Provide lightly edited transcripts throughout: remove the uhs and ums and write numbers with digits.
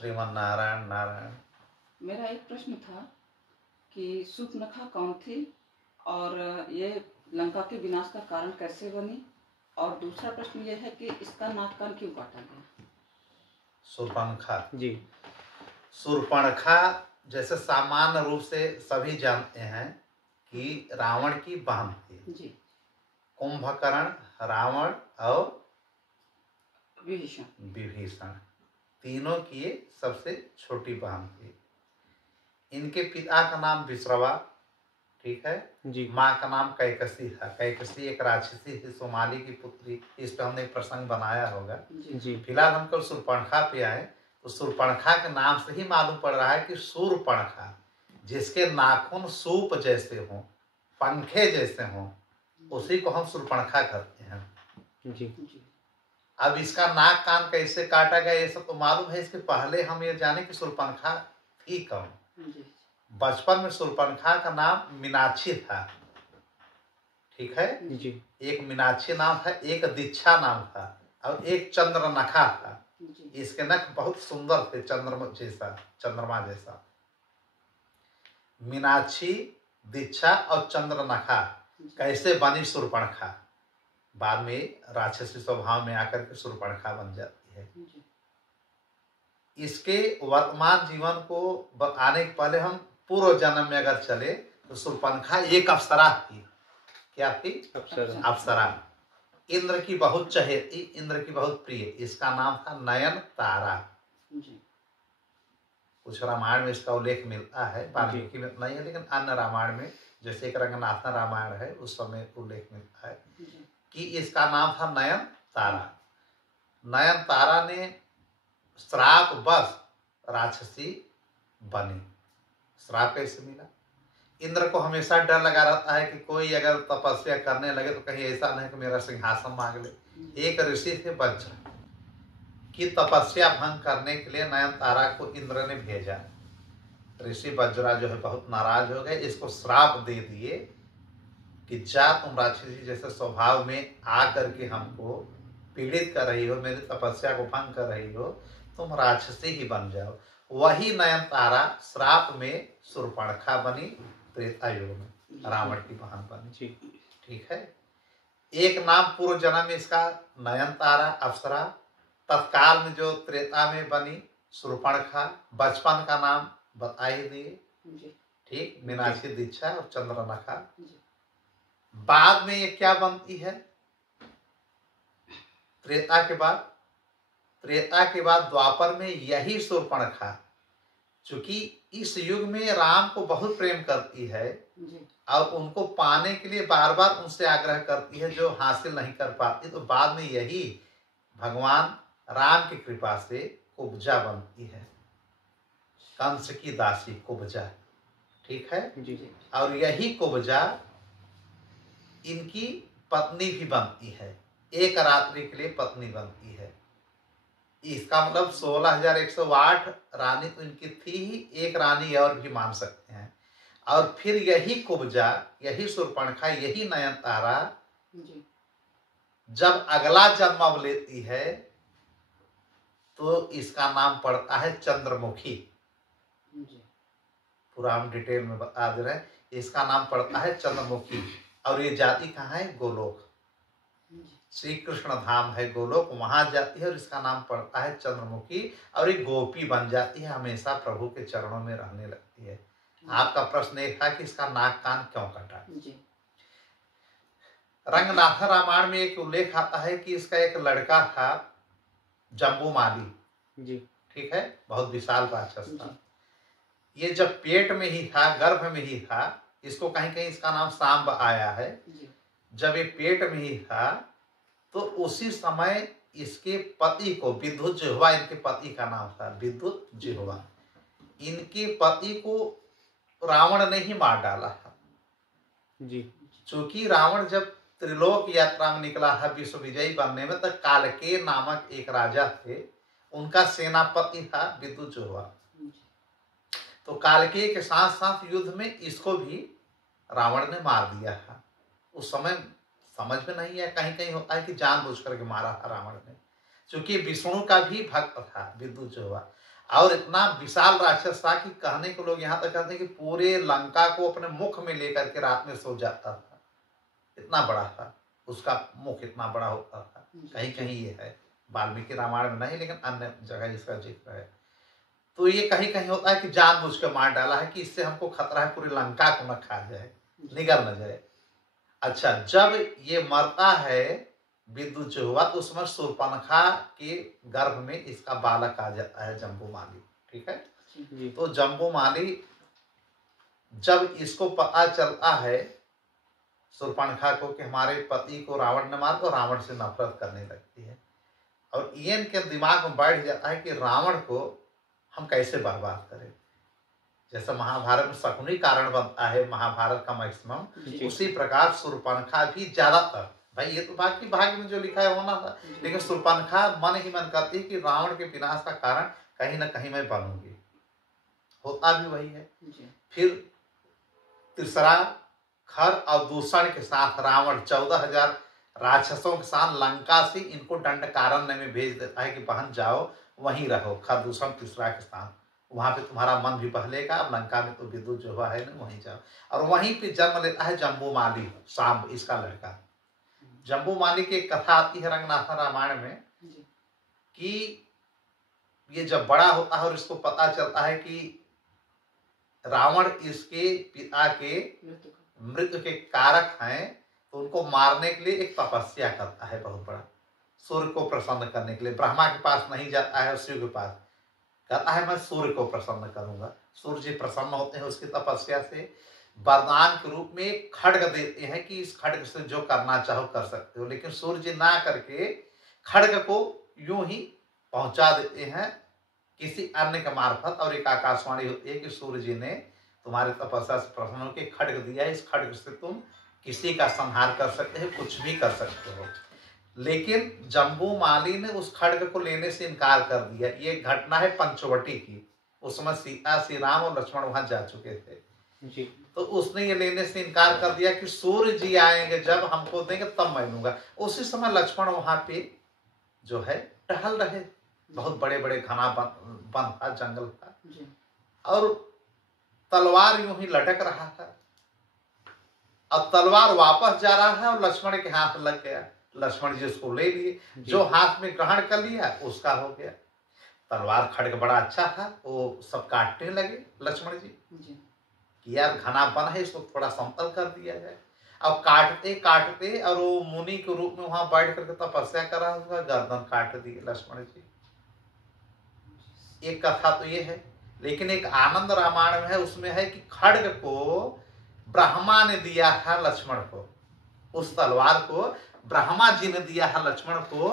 श्रीमन नारायण नारायण। मेरा एक प्रश्न था कि शूर्पणखा कौन थी और ये लंका के विनाश का कारण कैसे बनी, और दूसरा प्रश्न ये है कि इसका नाक कान क्यों काटा गया। शूर्पणखा जी। शूर्पणखा जैसे सामान्य रूप से सभी जानते हैं कि रावण की बहन थी जी। कुंभकर्ण, रावण और विभीषण तीनों की ये सबसे छोटी बहन थी। इनके पिता का नाम विश्रवा, ठीक है जी। माँ का नाम कैकसी था। कैकसी एक राक्षसी थी, सोमाली की पुत्री। इस पर हमने एक प्रसंग बनाया होगा। जी। फिलहाल हम कल शूर्पणखा पे आए तो शूर्पणखा के नाम से ही मालूम पड़ रहा है कि शूर्पणखा, जिसके नाखून सूप जैसे हों, पंखे जैसे हों, उसी को हम शूर्पणखा कहते हैं। जी। अब इसका नाक कान कैसे काटा गया ये सब तो मालूम है। इसके पहले हम ये जाने कि शूर्पणखा थी कौन। बचपन में शूर्पणखा का नाम मीनाक्षी था, ठीक है जी। एक मीनाक्षी नाम था, एक दीक्षा नाम था और एक चंद्रनखा था। इसके नख बहुत सुंदर थे, चंद्रमा जैसा। मीनाक्षी, दीक्षा और चंद्रनखा कैसे बनी शूर्पणखा। बाद में राक्षसी स्वभाव में आकर के शूर्पणखा बन जाती है। इसके वर्तमान जीवन को आने के पहले हम पूर्व जन्म में अगर चले तो शूर्पणखा एक अप्सरा थी। क्या थी? अप्सरा। इंद्र की बहुत चहेती, इंद्र की बहुत प्रिय। इसका नाम था नयन तारा। कुछ रामायण में इसका उल्लेख मिलता है, वाल्मीकि में नहीं है, लेकिन अन्य रामायण में जैसे एक रंगनाथन रामायण है उस समय उल्लेख मिलता है कि इसका नाम था नयन तारा। नयन तारा ने श्राप बस राक्षसी बनी। श्राप कैसे मिला? इंद्र को हमेशा डर लगा रहता है कि कोई अगर तपस्या करने लगे तो कहीं ऐसा नहीं कि मेरा सिंहासन मांग ले। एक ऋषि थे वज्र, की तपस्या भंग करने के लिए नयन तारा को इंद्र ने भेजा। ऋषि वज्रा जो है बहुत नाराज हो गए, इसको श्राप दे दिए कि जा तुम राक्षसी जैसे स्वभाव में आकर के हमको पीड़ित कर रही हो, मेरी तपस्या को भंग कर रही हो, तुम राक्षसी ही बन जाओ। वही नयन तारा श्राप में शूर्पणखा बनी, त्रेता युग में रावण की बहन बनी। ठीक है। एक नाम पूर्व जन्म में इसका नयन तारा अप्सरा, तत्काल में जो त्रेता में बनी शूर्पणखा, बचपन का नाम बता ही दिए, ठीक, मीनाक्षी, दीक्षा और चंद्रनखा। बाद में ये क्या बनती है? त्रेता के बाद द्वापर में यही शूर्पणखा, चूंकि इस युग में राम को बहुत प्रेम करती है और उनको पाने के लिए बार बार उनसे आग्रह करती है, जो हासिल नहीं कर पाती, तो बाद में यही भगवान राम की कृपा से कुब्जा बनती है, कंस की दासी कुब्जा। ठीक है जी। और यही कुब्जा इनकी पत्नी भी बनती है, एक रात्रि के लिए पत्नी बनती है। इसका मतलब 16,108 रानी तो इनकी थी ही, एक रानी और भी मान सकते हैं। और फिर यही कुब्जा, यही शूर्पणखा, यही नयनतारा जब अगला जन्म अब लेती है तो इसका नाम पड़ता है चंद्रमुखी। पूरा हम डिटेल में बता दे रहे हैं, इसका नाम पड़ता है चंद्रमुखी। और ये जाति कहाँ है? गोलोक, श्री कृष्ण धाम है गोलोक, वहां जाती है और इसका नाम पड़ता है चंद्रमुखी। और ये गोपी बन जाती है, हमेशा प्रभु के चरणों में रहने लगती है। आपका प्रश्न एक था कि इसका नाक कान क्यों कटा। रंगनाथ रामायण में एक उल्लेख आता है कि इसका एक लड़का था जम्बूमाली जी, ठीक है, बहुत विशाल राक्षस था। ये जब पेट में ही था, गर्भ में ही था, इसको कहीं कहीं इसका नाम सांब आया है। जब ये पेट में ही था तो उसी समय इसके पति को, विद्युत जिह्वा इनके पति का नाम था, विद्युत जिह्वा, इनके पति को रावण ने ही मार डाला था जी। चूंकि रावण जब त्रिलोक यात्रा में निकला है विश्व विजयी बनने में, तो कालकेय नामक एक राजा थे, उनका सेनापति था विद्युत जिह्वा। तो कालकेय के साथ साथ युद्ध में इसको भी रावण ने मार दिया था। उस समय समझ में नहीं है, कहीं कहीं होता है कि जानबूझ करके मारा था रावण ने, क्योंकि विष्णु का भी भक्त था विद्युत जिह्वा। और इतना विशाल राक्षस था कि कहने को लोग यहाँ तक कहते हैं कि पूरे लंका को अपने मुख में लेकर के रात में सो जाता था, इतना बड़ा था उसका मुख, इतना बड़ा होता था। कहीं कहीं ये है, वाल्मीकि रामायण में नहीं लेकिन अन्य जगह इसका जिक्र है। तो ये कहीं कहीं होता है कि जानबूझ के मार डाला है कि इससे हमको खतरा है पूरी लंका को न खा जाए, निगल न जाए। अच्छा, जब ये मरता है विद्युत जो हुआ तो उसमें शूर्पणखा के गर्भ में इसका बालक आ जाता है जम्बूमाली। ठीक है, तो जम्बूमाली जब इसको पता चलता है शूर्पणखा को कि हमारे पति को रावण ने मारा, तो रावण से नफरत करने लगती है और इयन के दिमाग में बैठ जाता है कि रावण को हम कैसे बर्बाद करें। जैसे महाभारत में शकुनी कारण बनता है महाभारत का मैक्सिमम, उसी प्रकार शूर्पणखा भी ज्यादातर, भाई ये तो भाग्य में जो लिखा है होना था, लेकिन शूर्पणखा मन ही मन करती है कि रावण के विनाश का कारण कहीं ना कहीं मैं बनूंगी, होता भी वही है। फिर तीसरा खर और दूषण के साथ रावण 14,000 राक्षसों के साथ लंका से इनको दंडकारण्य में भेज देता है कि बहन जाओ वहीं रहो, खर दूषण तीसरा के साथ, वहां पे तुम्हारा मन भी बहलेगा। अब लंका में तो विद्युत जो हुआ है ना, वहीं जाओ। और वहीं पे जन्म लेता है जम्बूमाली, सांब इसका लड़का। जम्बूमाली की एक कथा आती है रंगनाथन रामायण में कि ये जब बड़ा होता है और इसको पता चलता है कि रावण इसके पिता के मृत्यु के कारक हैं, तो उनको मारने के लिए एक तपस्या करता है बहुत बड़ा, सूर्य को प्रसन्न करने के लिए। ब्रह्मा के पास नहीं जाता है, शिव के पास कहता है मैं सूर्य को प्रसन्न करूंगा। सूर्य जी प्रसन्न होते हैं उसकी तपस्या से, वरदान के रूप में एक खड्ग देते हैं कि इस खड्ग से जो करना चाहो कर सकते हो। लेकिन सूर्य जी ना करके खड्ग को यूं ही पहुंचा देते हैं किसी अन्य के मार्फत, और एक आकाशवाणी होती है कि सूर्य जी ने तुम्हारी तपस्या से प्रसन्न होकर खड्ग दिया है, इस खड्ग से तुम किसी का संहार कर सकते हो, कुछ भी कर सकते हो। लेकिन जम्बूमाली ने उस खड्ग को लेने से इनकार कर दिया। ये घटना है पंचवटी की, उस समय सीता, श्री राम और लक्ष्मण वहां जा चुके थे जी। तो उसने ये लेने से इनकार कर दिया कि सूर्य जी आएंगे जब हमको देंगे तब मैं लूंगा। उसी समय लक्ष्मण वहां पे जो है टहल रहे, बहुत बड़े बड़े घना वन था, जंगल था, और तलवार यूं ही लटक रहा था। अब तलवार वापस जा रहा है और लक्ष्मण के हाथ लग गया। लक्ष्मण जी उसको ले लिए, जो हाथ में ग्रहण कर लिया उसका हो गया। तलवार खड्ग बड़ा अच्छा था, वो सब काटने लगे लक्ष्मण जी कि यार घना वन है, इसको थोड़ा समतल कर दिया जाए। अब काटते काटते और वो मुनि के रूप में वहां बैठ करके तपस्या कर रहा, उसका गर्दन काट दिए लक्ष्मण जी। एक कथा तो ये है, लेकिन एक आनंद रामायण में है, उसमें है कि खड्ग को ब्रह्मा ने दिया था लक्ष्मण को, उस तलवार को ब्रह्मा जी ने दिया है लक्ष्मण को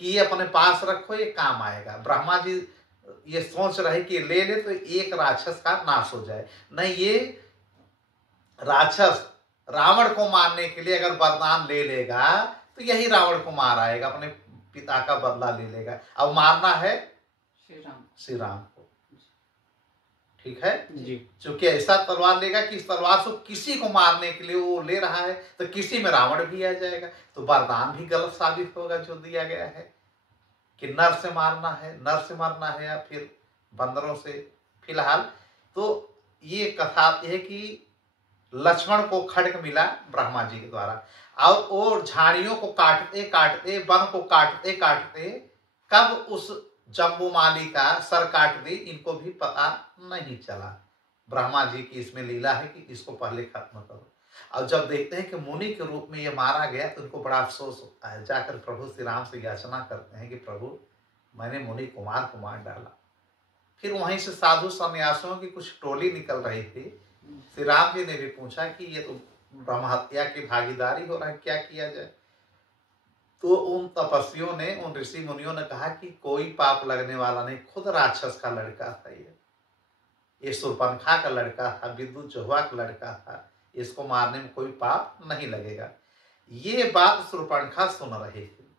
कि ये अपने पास रखो, ये काम आएगा। ब्रह्मा जी ये सोच रहे कि ले ले तो एक राक्षस का नाश हो जाए, नहीं ये राक्षस रावण को मारने के लिए अगर वरदान ले लेगा तो यही रावण को मार आएगा, अपने पिता का बदला ले लेगा। अब मारना है श्री राम को, ठीक है जी। क्योंकि ऐसा तलवार लेगा कि इस तलवार से किसी को मारने के लिए वो ले रहा है तो किसी में रावण भी आ जाएगा, तो वरदान भी गलत साबित होगा जो दिया गया है कि नर से मारना है, नर से मारना है या फिर बंदरों से। फिलहाल तो ये कथा आती है कि लक्ष्मण को खड्ग मिला ब्रह्मा जी के द्वारा, और वो झाड़ियों को काटते काटते, वन को काटते काटते कब उस जम्बूमाली का सर काट दी, इनको भी पता नहीं चला। ब्रह्मा जी की इसमें लीला है कि इसको पहले खत्म करो। और जब देखते हैं कि मुनि के रूप में ये मारा गया तो उनको बड़ा अफसोस होता है, जाकर प्रभु श्री राम से याचना करते हैं कि प्रभु मैंने मुनि कुमार को मार डाला। फिर वहीं से साधु सन्यासियों की कुछ टोली निकल रही थी। श्री राम जी ने भी पूछा कि ये तो ब्रह्म हत्या की भागीदारी हो रहा है, क्या किया जाए। तो उन तपस्वियों ने, उन ऋषि मुनियों ने कहा कि कोई पाप लगने वाला नहीं, खुद राक्षस का लड़का था ये शूर्पणखा का लड़का था, विद्युत जोहवा का लड़का था, इसको मारने में कोई पाप नहीं लगेगा। ये बात शूर्पणखा सुन रही थी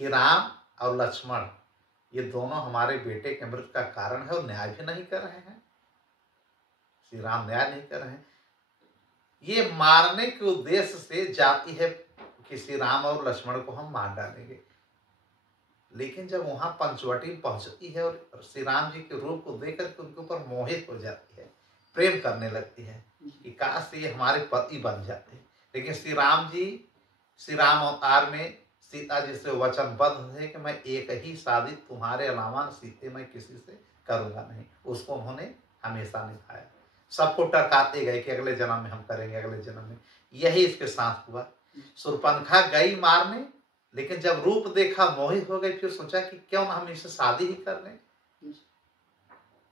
कि राम और लक्ष्मण ये दोनों हमारे बेटे के मृत्यु का कारण है और न्याय भी नहीं कर रहे हैं, श्री राम न्याय नहीं कर रहे हैं। ये मारने के उद्देश्य से जाती है कि श्री राम और लक्ष्मण को हम मार डालेंगे। लेकिन जब वहां पंचवटी पहुंचती है और श्री राम जी के रूप को देख करके उनके ऊपर मोहित हो जाती है, प्रेम करने लगती है कि काश ये हमारे पति बन जाते। लेकिन श्री राम अवतार में सीता जी से वचनबद्ध थे कि मैं एक ही शादी तुम्हारे अलावा सीते मैं किसी से करूंगा नहीं। उसको उन्होंने हमेशा निभाया। सबको टरकाते गए कि अगले जन्म में हम करेंगे, अगले जन्म में। यही इसके साथ हुआ। शूर्पणखा गई मारने, लेकिन जब रूप देखा मोहित हो गई। फिर सोचा कि क्यों ना हम इससे शादी ही कर लें,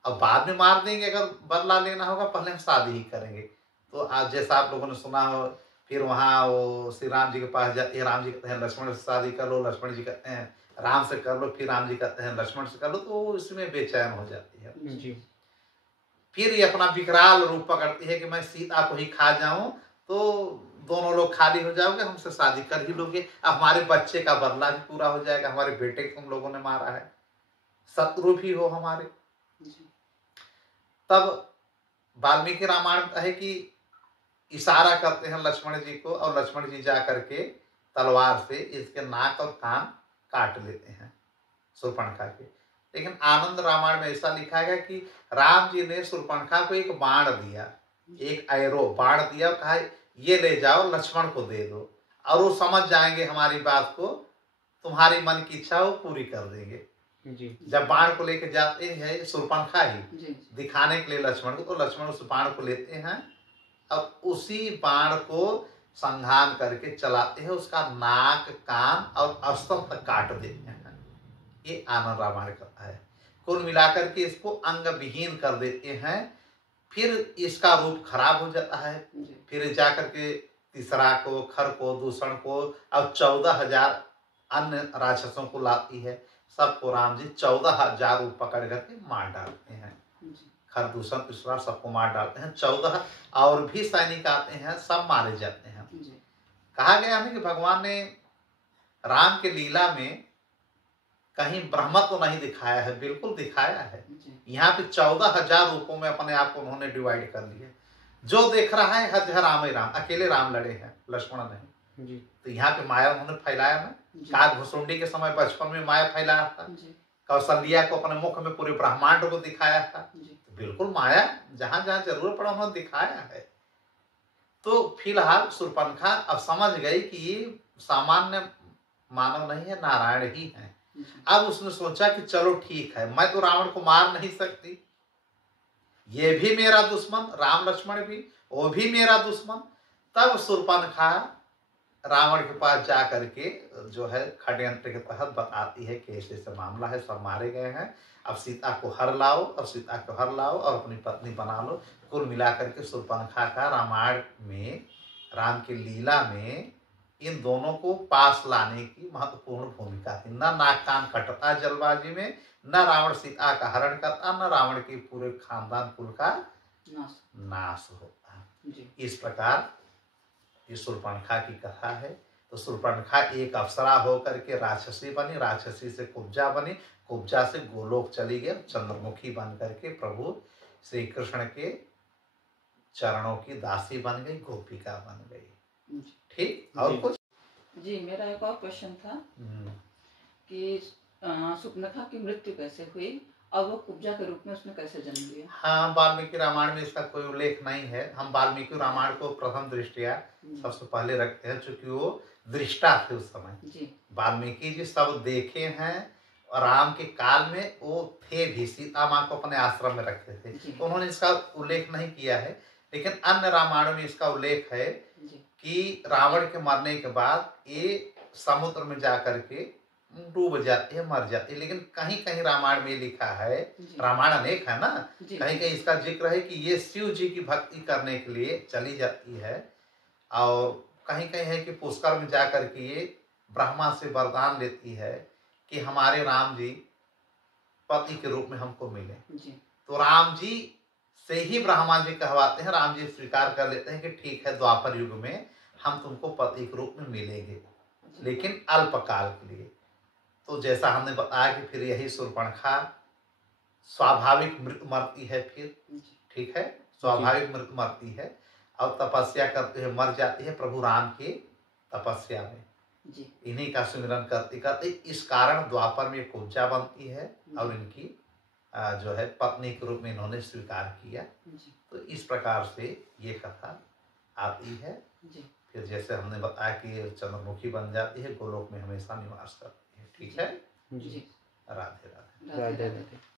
अब बाद में मार देंगे, अगर बदला लेना होगा पहले हम शादी ही करेंगे। तो आज जैसा आप लोगों ने सुना हो, फिर वहां वो श्री राम जी के पास जाते हैं, राम जी कहते हैं लक्ष्मण से शादी कर लो, लक्ष्मण जी कहते हैं राम से कर लो, फिर राम जी कहते हैं लक्ष्मण से कर लो, तो इसमें बेचैन हो जाती है जी। फिर ये अपना विकराल रूप पकड़ती है कि मैं सीता को ही खा जाऊं तो दोनों लोग खाली हो जाओगे, हमसे शादी कर ही लोगे, अब हमारे बच्चे का बदला भी पूरा हो जाएगा, हमारे बेटे को तुम लोगों ने मारा है, शत्रु भी हो हमारे। तब वाल्मीकि रामायण है कि इशारा करते हैं लक्ष्मण जी को, और लक्ष्मण जी जा करके तलवार से इसके नाक और कान काट लेते हैं शूर्पणखा के। लेकिन आनंद रामायण में ऐसा लिखा है कि राम जी ने शूर्पणखा को एक बाण दिया, एक एरो बाण दिया, कहा ये ले जाओ लक्ष्मण को दे दो, और वो समझ जाएंगे हमारी बात को, तुम्हारी मन की इच्छा वो पूरी कर देंगे जी। जब बाण को लेकर जाते हैं शूर्पणखा ही दिखाने के लिए लक्ष्मण को, तो लक्ष्मण उस बाण को लेते हैं, अब उसी बाण को संधान करके चलाते हैं, उसका नाक कान और स्तन तक काट देते हैं। ये आनंद रामायण करता है। कुल मिलाकर के इसको अंग विहीन कर देते हैं। फिर इसका रूप खराब हो जाता है। फिर जाकर के तीसरा को, खर को, दूषण को और 14,000 अन्य राक्षसों को लाती है। सबको राम जी 14,000 रूप पकड़ करके मार डालते हैं। खर, दूषण, तीसरा सबको मार डालते हैं। 14 और भी सैनिक आते हैं, सब मारे जाते हैं। कहा गया है कि भगवान ने राम के लीला में कहीं ब्रह्मत्व तो नहीं दिखाया है, बिल्कुल दिखाया है। यहाँ पे 14,000 रूपों में अपने आप को उन्होंने डिवाइड कर लिया। जो देख रहा है हर राम ही राम, अकेले राम लड़े हैं, लक्ष्मण नहीं जी। तो यहाँ पे माया उन्होंने फैलाया ना, काग भुसुंडी के समय बचपन में माया फैलाया था, कौशल्या को अपने मुख में पूरे ब्रह्मांड को दिखाया था। तो बिल्कुल माया जहां जहां जरूरत पड़ा उन्होंने दिखाया है। तो फिलहाल शूर्पणखा अब समझ गई कि ये सामान्य मानव नहीं है, नारायण ही है। अब उसने सोचा कि चलो ठीक है, मैं तो रावण को मार नहीं सकती, ये भी मेरा दुश्मन, राम लक्ष्मण भी, वो भी मेरा दुश्मन। तब शूर्पणखा रावण के पास जा करके जो है षड्यंत्र के तहत बताती है कि ऐसे ऐसे मामला है, सब मारे गए हैं, अब सीता को हर लाओ, अब सीता को हर लाओ और अपनी पत्नी बना लो। कुल मिलाकर के शूर्पणखा का रामायण में, राम की लीला में इन दोनों को पास लाने की महत्वपूर्ण भूमिका थी। न नाक कान कटता जलबाजी में, न रावण सीता का हरण करता, न रावण के पूरे खानदान कुल का नाश होता। इस प्रकार ये शूर्पणखा की कथा है। तो शूर्पणखा एक अप्सरा होकर के राक्षसी बनी, राक्षसी से कुब्जा बनी, कुब्जा से गोलोक चली गई, चंद्रमुखी बन करके प्रभु श्री कृष्ण के चरणों की दासी बन गई, गोपिका बन गई। ठीक, और कुछ? जी, मेरा एक और क्वेश्चन था कि शूर्पणखा की मृत्यु कैसे हुई और वो कुब्जा के रूप में उसने कैसे जन्म लिया? हाँ, वाल्मीकि रामायण में इसका कोई उल्लेख नहीं है। हम वाल्मीकि रामायण को प्रथम दृष्टिया सबसे पहले रखते हैं, चूंकि वो दृष्टा थे उस समय। वाल्मीकि जी सब देखे हैं, और राम के काल में वो थे भी, सीता माँ को अपने आश्रम में रखते थे, तो उन्होंने इसका उल्लेख नहीं किया है। लेकिन अन्य रामायण में इसका उल्लेख है कि रावण के मरने के बाद ये समुद्र में जाकर के डूब जाते हैं, मर जाते हैं। लेकिन कहीं कहीं रामायण में लिखा है, रामायण अनेक है ना, कहीं कहीं इसका जिक्र है कि ये शिव जी की भक्ति करने के लिए चली जाती है, और कहीं कहीं है कि पुष्कर में जाकर के ये ब्रह्मा से वरदान लेती है कि हमारे राम जी पति के रूप में हमको मिले। तो राम जी से ही ब्रह्मा जी कहवाते हैं, राम जी स्वीकार कर लेते हैं कि ठीक है, द्वापर युग में हम तुमको पति के रूप में मिलेंगे, लेकिन अल्पकाल के लिए। तो जैसा हमने बताया कि फिर यही शूर्पणखा स्वाभाविक मृत्यु मरती है, फिर ठीक है, स्वाभाविक मृत्यु मरती है और तपस्या करते हुए मर जाती है प्रभु राम की तपस्या में। जी इन्हीं का सुमिरन करते करते इस कारण द्वापर में कुब्जा बनती है और इनकी जो है पत्नी के रूप में इन्होंने स्वीकार किया। जी तो इस प्रकार से ये कथा आती है। जी फिर जैसे हमने बताया कि चंद्रमुखी बन जाती है, गोलोक में हमेशा निवास करती है। ठीक जी है, जी जी राधे राधे। राधे राधे राधे। राधे।